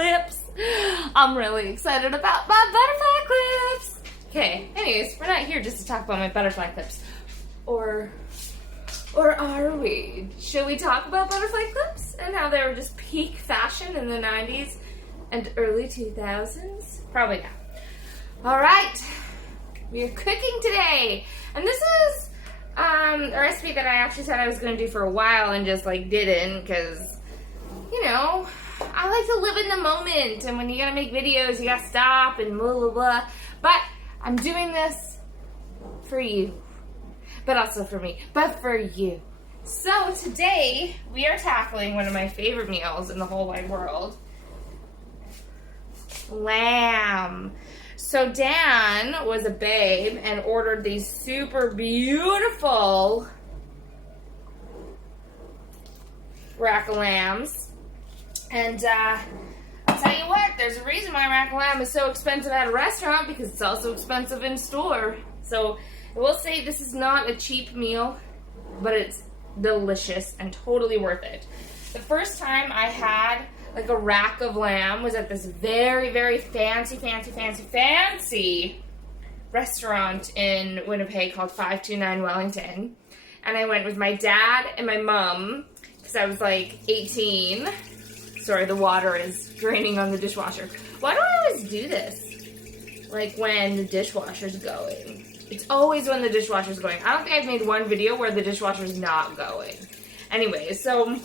clips. I'm really excited about my butterfly clips. Okay, anyways, we're not here just to talk about my butterfly clips. Or are we? Should we talk about butterfly clips and how they were just peak fashion in the 90s and early 2000s? Probably not. All right, we are cooking today. And this is a recipe that I actually said I was going to do for a while and just like didn't because, you know, I like to live in the moment. And when you got to make videos, you got to stop and blah, blah, blah. But I'm doing this for you. But also for me, but for you. So today we are tackling one of my favorite meals in the whole wide world. Lamb. So Dan was a babe and ordered these super beautiful rack of lambs. And I'll tell you what, there's a reason why rack of lamb is so expensive at a restaurant, because it's also expensive in store. So I will say this is not a cheap meal, but it's delicious and totally worth it. The first time I had like a rack of lamb was at this very, very fancy restaurant in Winnipeg called 529 Wellington. And I went with my dad and my mom because I was like 18. Sorry, the water is draining on the dishwasher. Why do I always do this? Like when the dishwasher's going. It's always when the dishwasher's going. I don't think I've made one video where the dishwasher's not going. Anyway, so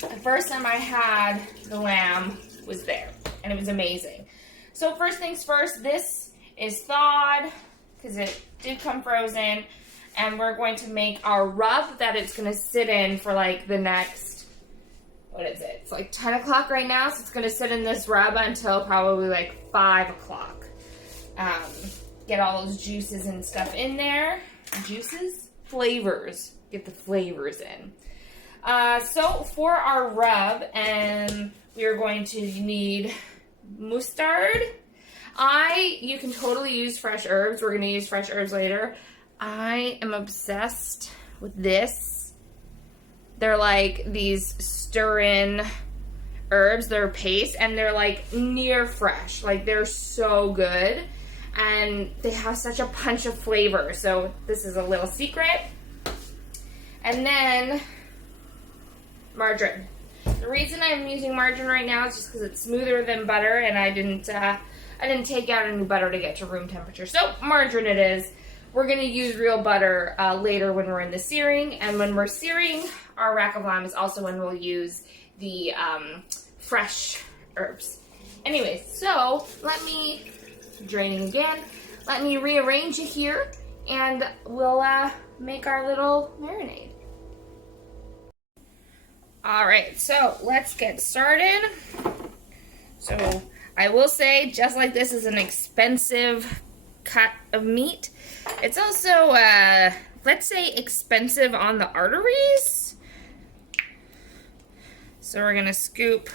the first time I had the lamb was there, and it was amazing. So first things first, this is thawed, because it did come frozen, and we're going to make our rub that it's going to sit in for like the next, what is it? It's like 10 o'clock right now, so it's going to sit in this rub until probably like 5 o'clock. Get all those juices and stuff in there. Juices? Flavors. Get the flavors in. So for our rub, we are going to need mustard. You can totally use fresh herbs. We're going to use fresh herbs later. I am obsessed with this. They're like these stir-in herbs. They're paste, and they're like near fresh. Like they're so good. And they have such a punch of flavor. So this is a little secret. And then margarine. The reason I'm using margarine right now is just because it's smoother than butter, and I didn't take out any butter to get to room temperature. So margarine it is. We're going to use real butter later when we're in the searing. And when we're searing our rack of lamb is also when we'll use the fresh herbs. Anyways, so draining again. Let me rearrange it here, and we'll make our little marinade. Alright, so let's get started. So I will say, just like this is an expensive cut of meat, it's also, let's say, expensive on the arteries. So we're going to scoop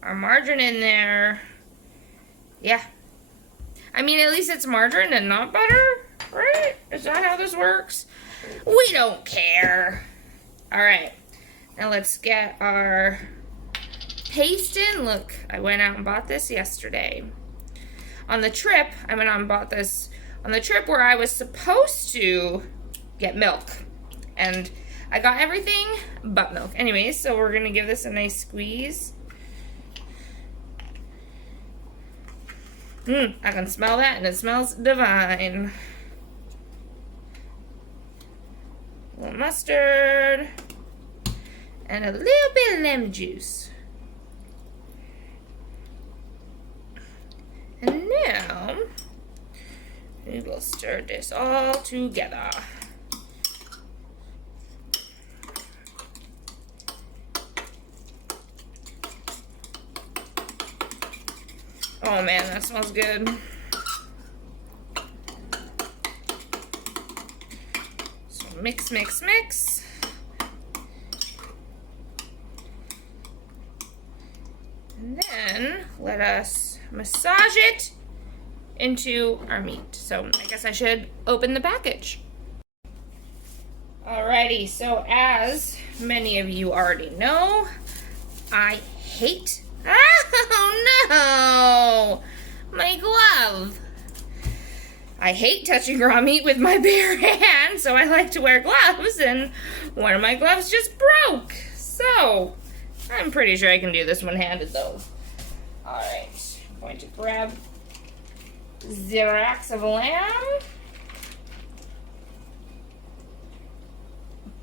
our margarine in there. Yeah. I mean, at least it's margarine and not butter, right? Is that how this works? We don't care. All right, now let's get our paste in. Look, I went out and bought this yesterday. On the trip, I went out and bought this on the trip where I was supposed to get milk. And I got everything but milk. Anyways, so we're gonna give this a nice squeeze. I can smell that, and it smells divine. A little mustard, and a little bit of lemon juice. And now, we will stir this all together. Oh man, that smells good. So mix, mix, mix. And then let us massage it into our meat. So I guess I should open the package. Alrighty, so as many of you already know, I hate Oh no! My glove! I hate touching raw meat with my bare hand, so I like to wear gloves, and one of my gloves just broke. So, I'm pretty sure I can do this one-handed though. Alright, I'm going to grab the racks of lamb.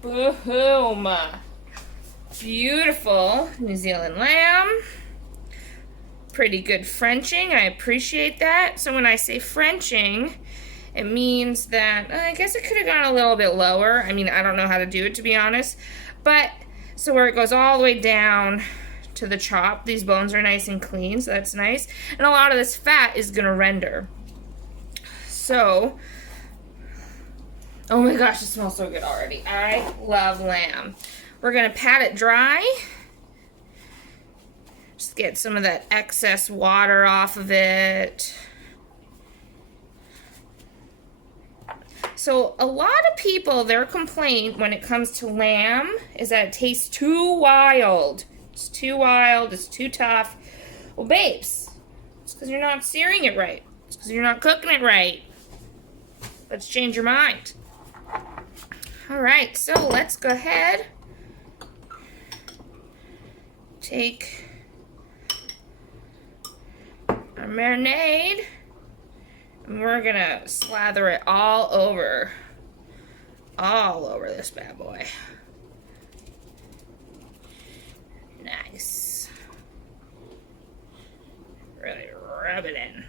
Boom! Beautiful New Zealand lamb. Pretty good Frenching. I appreciate that. So when I say Frenching, it means that I guess it could have gone a little bit lower. I mean, I don't know how to do it, to be honest. But so where it goes all the way down to the chop, these bones are nice and clean, so that's nice. And a lot of this fat is going to render. So, oh my gosh, it smells so good already. I love lamb. We're going to pat it dry. Just get some of that excess water off of it. So a lot of people, their complaint when it comes to lamb is that it tastes too wild. It's too wild, it's too tough. Well, babes, it's because you're not searing it right. It's because you're not cooking it right. Let's change your mind. All right, so let's go ahead. Take our marinade, and we're gonna slather it all over this bad boy. Nice. Really rub it in.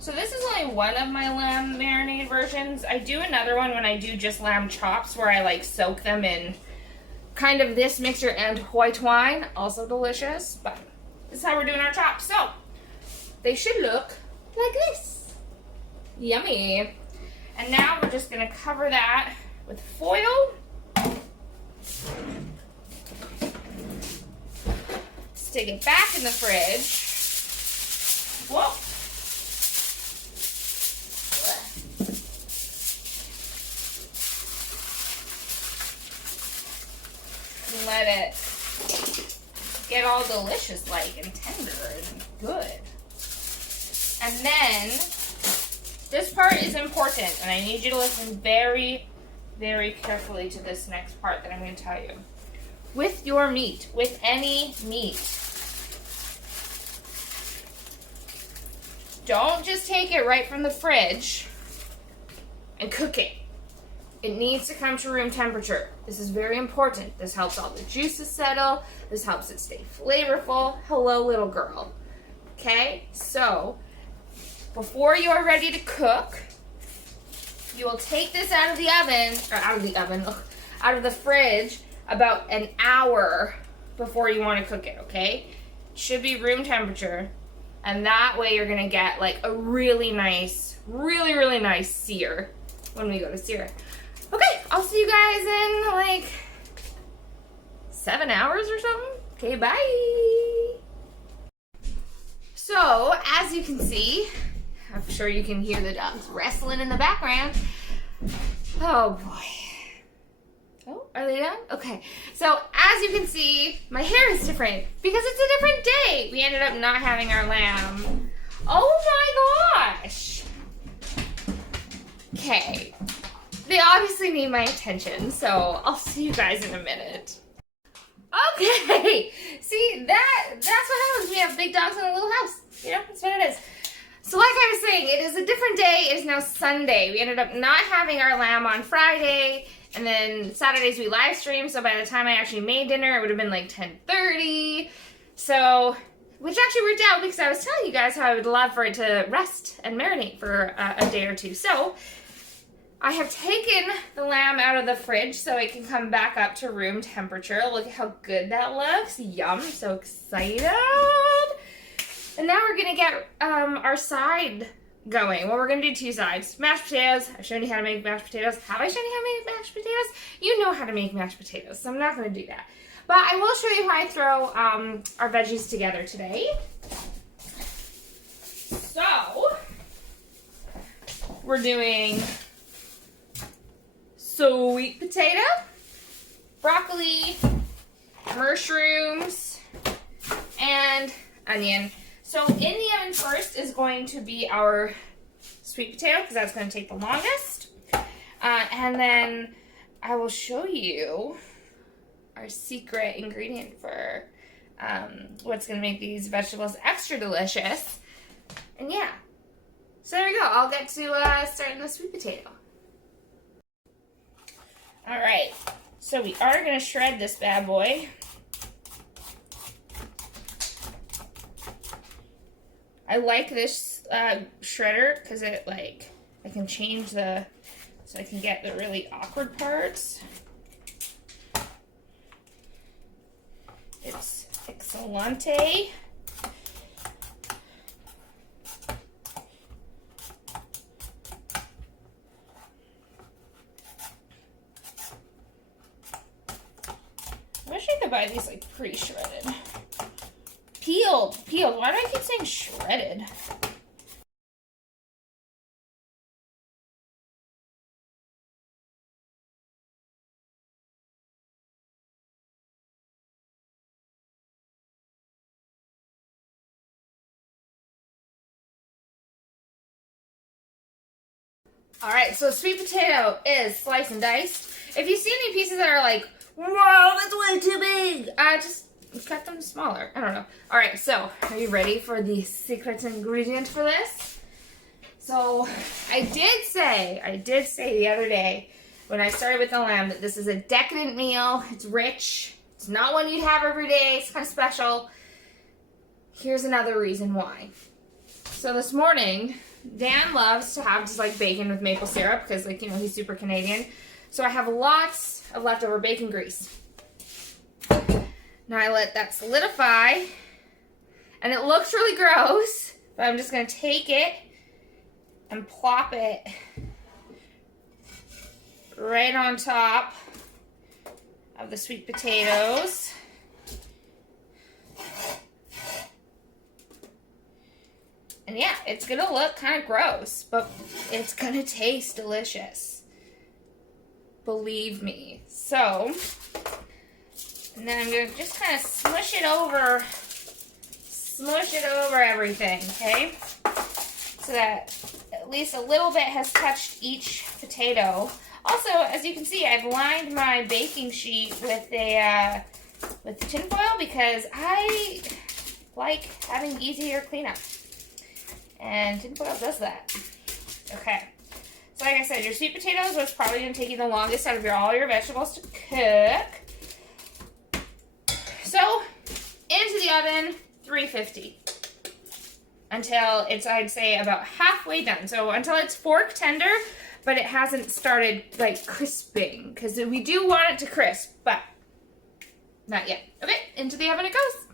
So this is only one of my lamb marinade versions. I do another one when I do just lamb chops where I like soak them in kind of this mixture and white wine. Also delicious, but this is how we're doing our chops. So they should look like this. Yummy. And now we're just gonna cover that with foil. Stick it back in the fridge. Whoa. Let it get all delicious like and tender and good. And then this part is important, and I need you to listen very, very carefully to this next part that I'm going to tell you. With your meat, with any meat, don't just take it right from the fridge and cook it. It needs to come to room temperature. This is very important. This helps all the juices settle. This helps it stay flavorful. Hello, little girl. Okay? So, before you're ready to cook, you will take this out of the fridge about an hour before you want to cook it, okay? It should be room temperature. And that way you're going to get like a really nice sear when we go to sear it. Okay, I'll see you guys in like 7 hours or something. Okay, bye. So, as you can see, I'm sure you can hear the dogs wrestling in the background. Oh boy. Oh, are they done? Okay. So, as you can see, my hair is different because it's a different day. We ended up not having our lamb. Oh my gosh. Okay. They obviously need my attention, so I'll see you guys in a minute. Okay, see, that's what happens when you have big dogs in a little house. You know, that's what it is. So like I was saying, it is a different day. It is now Sunday. We ended up not having our lamb on Friday, and then Saturdays we live streamed, so by the time I actually made dinner, it would have been like 10:30. So, which actually worked out because I was telling you guys how I would love for it to rest and marinate for a day or two. So, I have taken the lamb out of the fridge so it can come back up to room temperature. Look at how good that looks. Yum, I'm so excited. And now we're gonna get our side going. Well, we're going to do two sides. Mashed potatoes. I've shown you how to make mashed potatoes. Have I shown you how to make mashed potatoes? You know how to make mashed potatoes, so I'm not going to do that. But I will show you how I throw our veggies together today. So, we're doing sweet potato, broccoli, mushrooms, and onion. So in the oven first is going to be our sweet potato, because that's going to take the longest. And then I will show you our secret ingredient for what's going to make these vegetables extra delicious. And yeah, so there you go. I'll get to starting the sweet potato. All right, so we are going to shred this bad boy. I like this shredder because it I can change so I can get the really awkward parts. It's Excelente. I wish I could buy these pre-shredded. Peeled. Why do I keep saying shredded? All right, so sweet potato is sliced and diced. If you see any pieces that are like, whoa, that's way too big, just cut them smaller. I don't know. All right, so are you ready for the secret ingredient for this? So I did say the other day when I started with the lamb that this is a decadent meal. It's rich. It's not one you'd have every day. It's kind of special. Here's another reason why. So this morning, Dan loves to have just bacon with maple syrup because he's super Canadian. So I have lots of leftover bacon grease. Now I let that solidify, and it looks really gross, but I'm just going to take it and plop it right on top of the sweet potatoes. And yeah, it's going to look kind of gross, but it's going to taste delicious. Believe me. So, and then I'm going to just kind of smush it over everything, okay? So that at least a little bit has touched each potato. Also, as you can see, I've lined my baking sheet with tin foil because I like having easier cleanup. And tin foil does that. Okay. So like I said, your sweet potatoes was probably going to take you the longest out of all your vegetables to cook. So, into the oven, 350. Until it's, I'd say, about halfway done. So, until it's fork tender, but it hasn't started, crisping. Because we do want it to crisp, but not yet. Okay, into the oven it goes.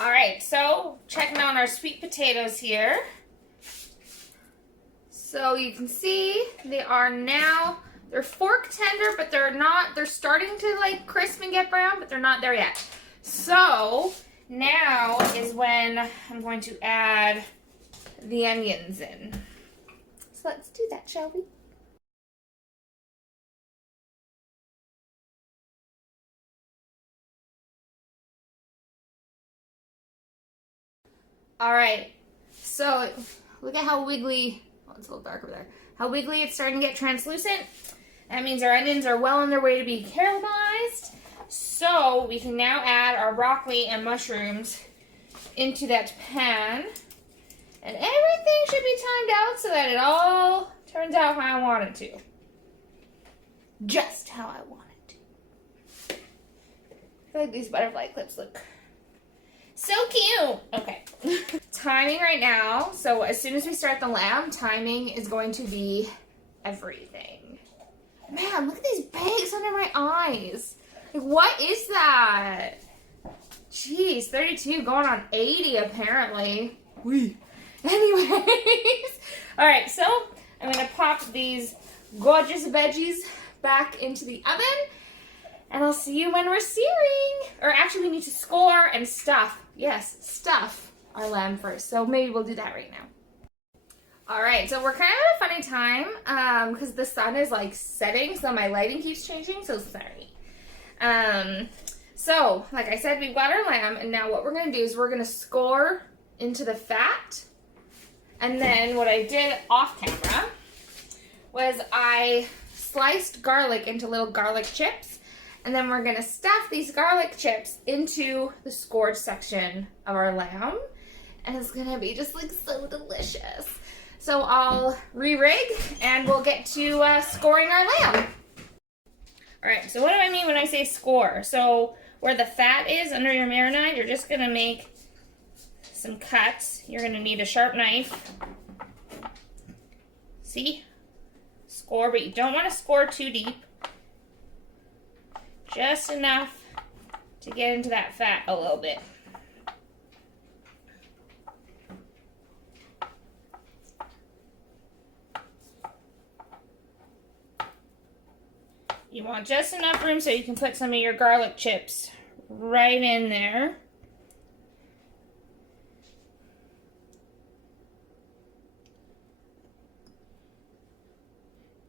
Alright, so, checking on our sweet potatoes here. So, you can see, they're fork tender, but they're starting to crisp and get brown, but they're not there yet. So, now is when I'm going to add the onions in. So let's do that, shall we? Alright, so look at how wiggly, oh, it's a little dark over there, how wiggly it's starting to get translucent. That means our onions are well on their way to be caramelized. So we can now add our broccoli and mushrooms into that pan. And everything should be timed out so that it all turns out how I want it to. Just how I want it to. I feel like these butterfly clips look so cute. Okay. Timing right now. So as soon as we start the lamb, timing is going to be everything. Man, look at these bags under my eyes. What is that? Jeez, 32 going on 80 apparently. Wee. Anyways, all right, so I'm gonna pop these gorgeous veggies back into the oven, and I'll see you when we're searing. Or actually, we need to score and stuff. Yes, stuff our lamb first. So maybe we'll do that right now. All right, so we're kind of at a funny time because the sun is like setting, so my lighting keeps changing. So sorry. So like I said, we've got our lamb, and now what we're gonna do is we're gonna score into the fat. And then what I did off camera was I sliced garlic into little garlic chips. And then we're going to stuff these garlic chips into the scored section of our lamb. And it's going to be just like so delicious. So I'll re-rig and we'll get to scoring our lamb. All right, so what do I mean when I say score? So where the fat is under your marinade, you're just going to make some cuts. You're going to need a sharp knife. See? Score, but you don't want to score too deep. Just enough to get into that fat a little bit. You want just enough room so you can put some of your garlic chips right in there.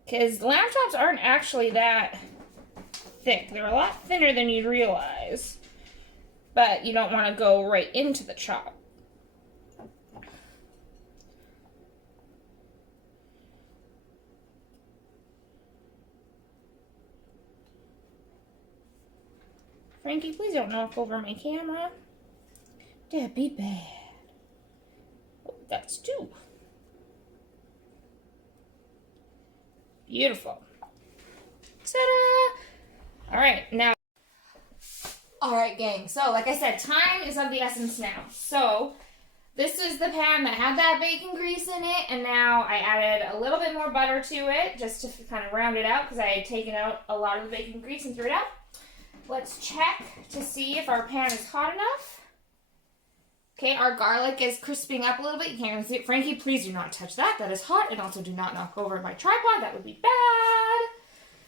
Because lamb chops aren't actually that thick. They're a lot thinner than you'd realize. But you don't want to go right into the chop. Frankie, please don't knock over my camera. That'd be bad. Oh, that's two. Beautiful. Ta-da! All right, now. All right, gang. So, like I said, time is of the essence now. So, this is the pan that had that bacon grease in it, and now I added a little bit more butter to it just to kind of round it out because I had taken out a lot of the bacon grease and threw it out. Let's check to see if our pan is hot enough. Okay, our garlic is crisping up a little bit. You can't even see it. Frankie, please do not touch that. That is hot. And also do not knock over my tripod. That would be bad.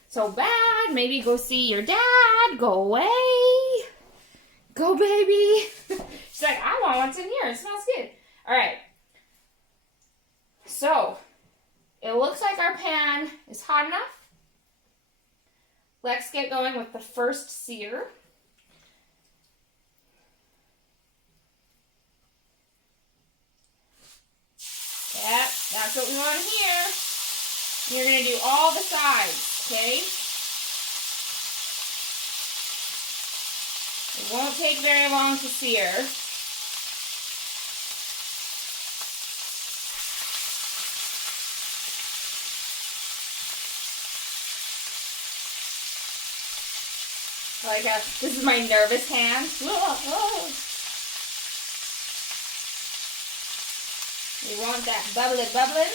So bad. Maybe go see your dad. Go away. Go, baby. She's like, I want what's in here. It smells good. All right. So, it looks like our pan is hot enough. Let's get going with the first sear. Yep, that's what we want here. You're going to do all the sides, okay? It won't take very long to sear. Like this is my nervous hand. You want that bubbling.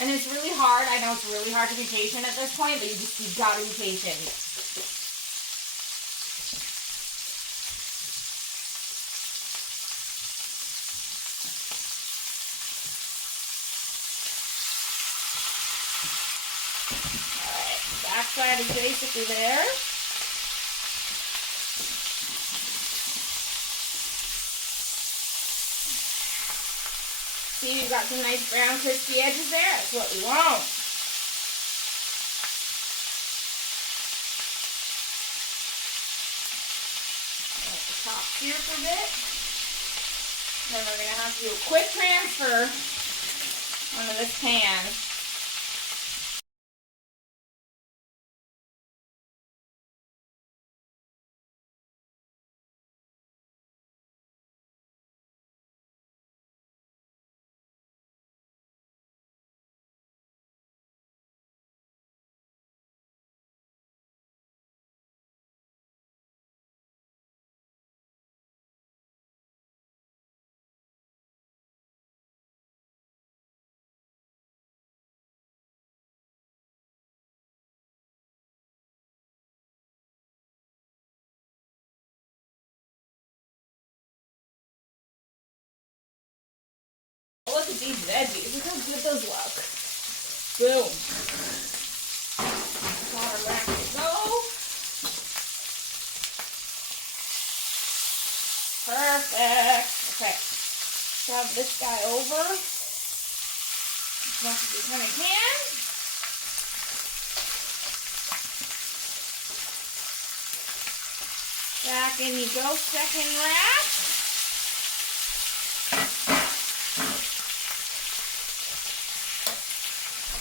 And it's really hard. I know it's really hard to be patient at this point, but you gotta be patient. Alright, backside is basically there. See, we've got some nice brown crispy edges there. That's what we want. Let the top sear for a bit. Then we're going to have to do a quick transfer onto this pan. these veggies. Look how good those look. Boom. Bottom rack to go. Perfect. Okay. Shove this guy over as much as you kind of can. Back in you go, second rack.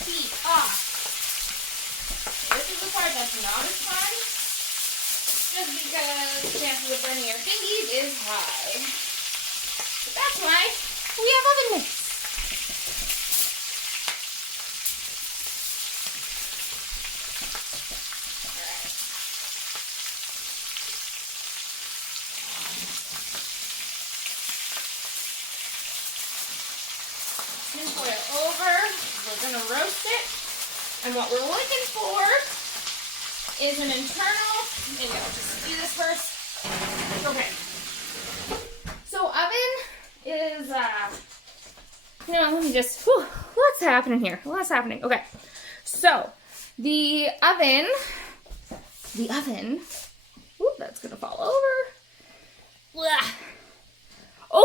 Heat off. This is the part that's not as fun, just because the chances of burning your fingies is high. But that's why we have oven mitts. Tinfoil over. We're going to roast it. And what we're looking for is an internal. Maybe I'll just do this first. Okay. So oven is, let me just, what's happening here? What's happening? Okay. So the oven, that's going to fall over. Blah.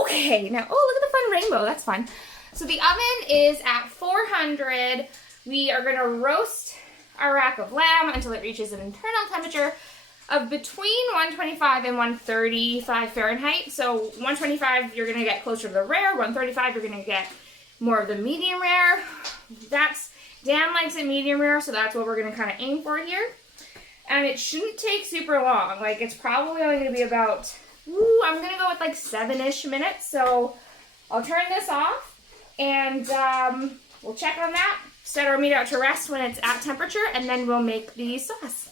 Okay. Now, look at the fun rainbow. That's fun. So the oven is at 400. We are going to roast our rack of lamb until it reaches an internal temperature of between 125 and 135 Fahrenheit. So 125, you're going to get closer to the rare. 135, you're going to get more of the medium rare. Dan likes it medium rare, so that's what we're going to kind of aim for here. And it shouldn't take super long. Like, it's probably only going to be about, I'm going to go with like 7-ish minutes. So I'll turn this off. And we'll check on that, set our meat out to rest when it's at temperature, and then we'll make the sauce.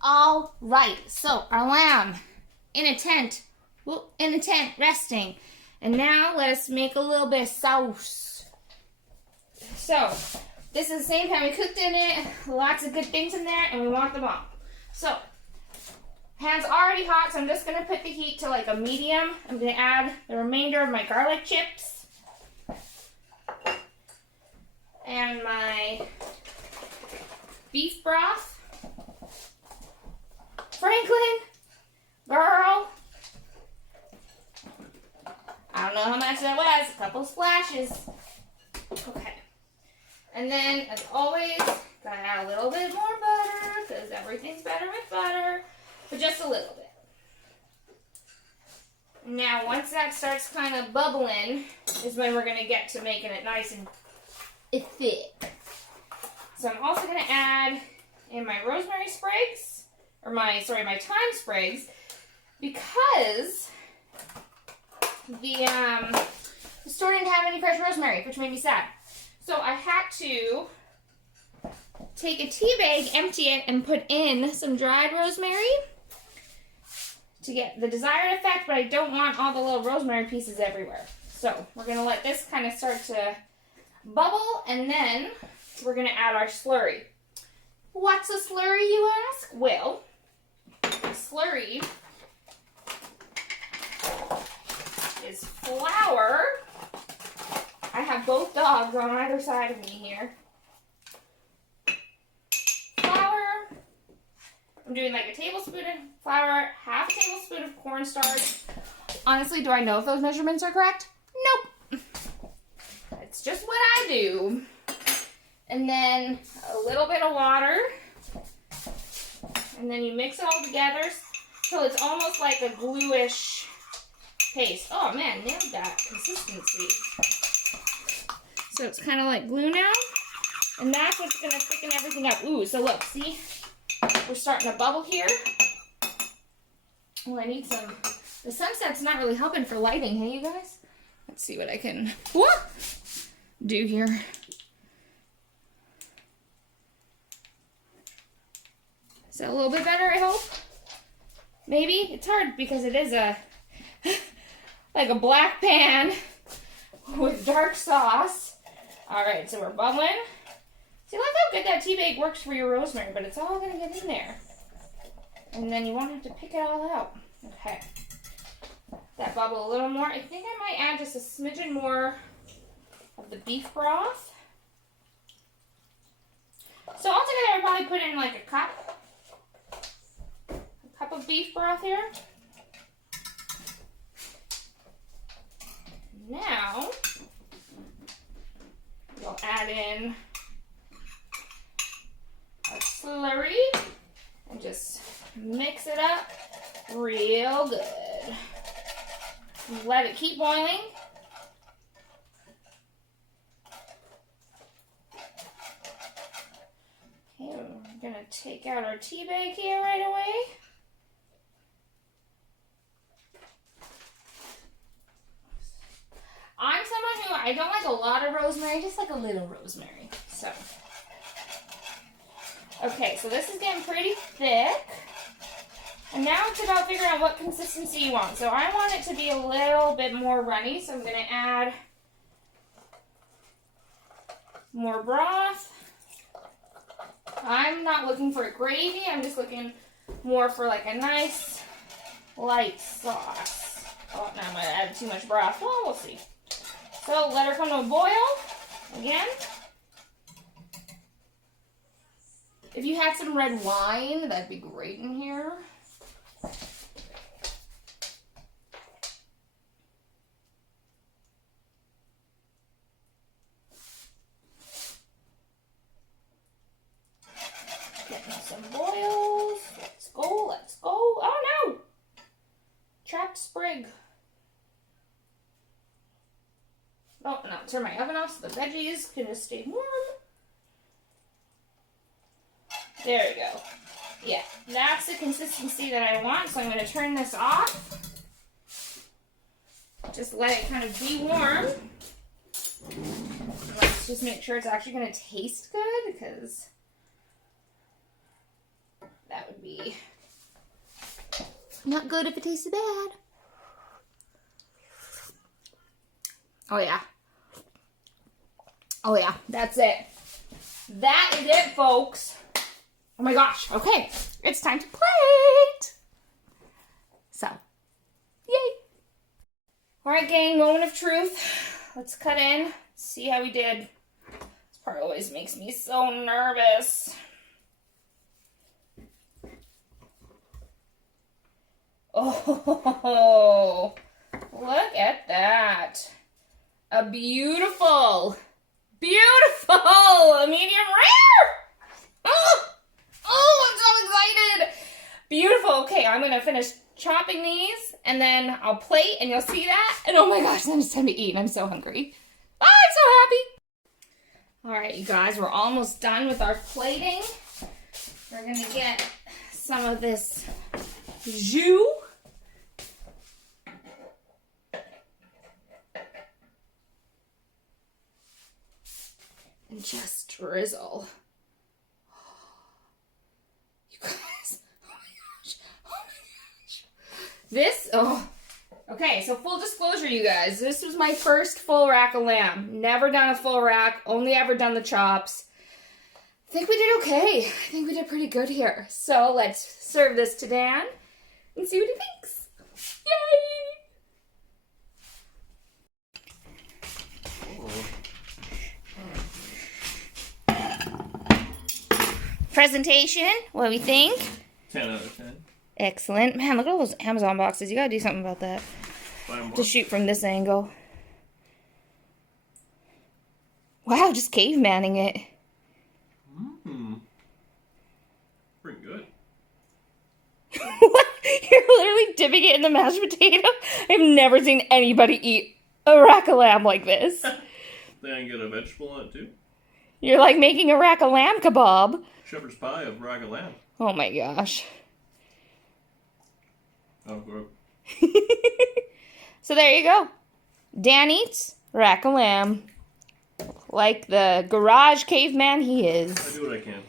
All right, so our lamb in a tent, resting. And now let us make a little bit of sauce. So this is the same time we cooked in it, lots of good things in there, and we want them all. So pan's already hot, so I'm just going to put the heat to like a medium. I'm going to add the remainder of my garlic chips. And my beef broth. Franklin, girl. I don't know how much that was. A couple splashes. Okay. And then, as always, gotta add a little bit more butter because everything's better with butter, but just a little bit. Now, once that starts kind of bubbling, is when we're gonna get to making it nice and thick. So I'm also going to add in my rosemary sprigs, or my thyme sprigs, because the store didn't have any fresh rosemary, which made me sad. So I had to take a tea bag, empty it, and put in some dried rosemary to get the desired effect, but I don't want all the little rosemary pieces everywhere. So we're going to let this kind of start to bubble, and then we're going to add our slurry. What's a slurry, you ask? Well, a slurry is flour. I have both dogs on either side of me here. Flour. I'm doing like a tablespoon of flour, half tablespoon of cornstarch. Honestly, do I know if those measurements are correct? Nope. It's just what I do. And then a little bit of water. And then you mix it all together till it's almost like a glue-ish paste. Oh man, nailed that consistency. So it's kind of like glue now. And that's what's going to thicken everything up. Ooh, so look, see? We're starting to bubble here. Well, I need some... The sunset's not really helping for lighting, hey, you guys? Let's see what I can do here. Is that a little bit better, I hope? Maybe? It's hard because it is a like a black pan with dark sauce. Alright, so we're bubbling. See, look how good that tea bag works for your rosemary, but it's all going to get in there. And then you won't have to pick it all out. Okay. That bubble a little more. I think I might add just a smidgen more the beef broth. So altogether, I probably put in like a cup of beef broth here. Now, we'll add in our slurry and just mix it up real good. Let it keep boiling. Okay, we're gonna take out our tea bag here right away. I'm someone who, I don't like a lot of rosemary, just like a little rosemary. So, okay, so this is getting pretty thick. And now it's about figuring out what consistency you want. So I want it to be a little bit more runny, so I'm going to add more broth. I'm not looking for a gravy, I'm just looking more for like a nice light sauce. Oh, now I might have added too much broth. Well, we'll see. So let her come to a boil again. If you had some red wine, that'd be great in here. Getting some boils. Let's go, let's go. Oh no! Trapped sprig. Oh, and I'll turn my oven off so the veggies can just stay warm. There we go. Yeah, that's the consistency that I want, so I'm going to turn this off. Just let it kind of be warm. Let's just make sure it's actually going to taste good, because that would be not good if it tasted bad. Oh yeah. Oh yeah, that's it. That is it, folks. Oh my gosh, okay. It's time to plate. So, yay. All right, gang, moment of truth. Let's cut in, see how we did. This part always makes me so nervous. Oh, look at that. A beautiful medium rare. Oh, I'm so excited. Beautiful. Okay, I'm going to finish chopping these, and then I'll plate, and you'll see that. And oh my gosh, then it's time to eat, and I'm so hungry. Oh, I'm so happy. All right, you guys, we're almost done with our plating. We're going to get some of this jus. And just drizzle. You guys, oh my gosh, oh my gosh. Okay, so full disclosure, you guys, this was my first full rack of lamb. Never done a full rack, only ever done the chops. I think we did okay. I think we did pretty good here. So let's serve this to Dan and see what he thinks. Yay! Presentation, what do we think? 10 out of 10. Excellent. Man, look at all those Amazon boxes. You gotta do something about that. To shoot from this angle. Wow, just cavemanning it. Pretty good. What? You're literally dipping it in the mashed potato? I've never seen anybody eat a rack of lamb like this. Then I can get a vegetable on it too. You're like making a rack of lamb kebab. Shepherd's pie of rack of lamb. Oh my gosh. Oh, good. So there you go. Dan eats rack of lamb. Like the garage caveman he is. I do what I can.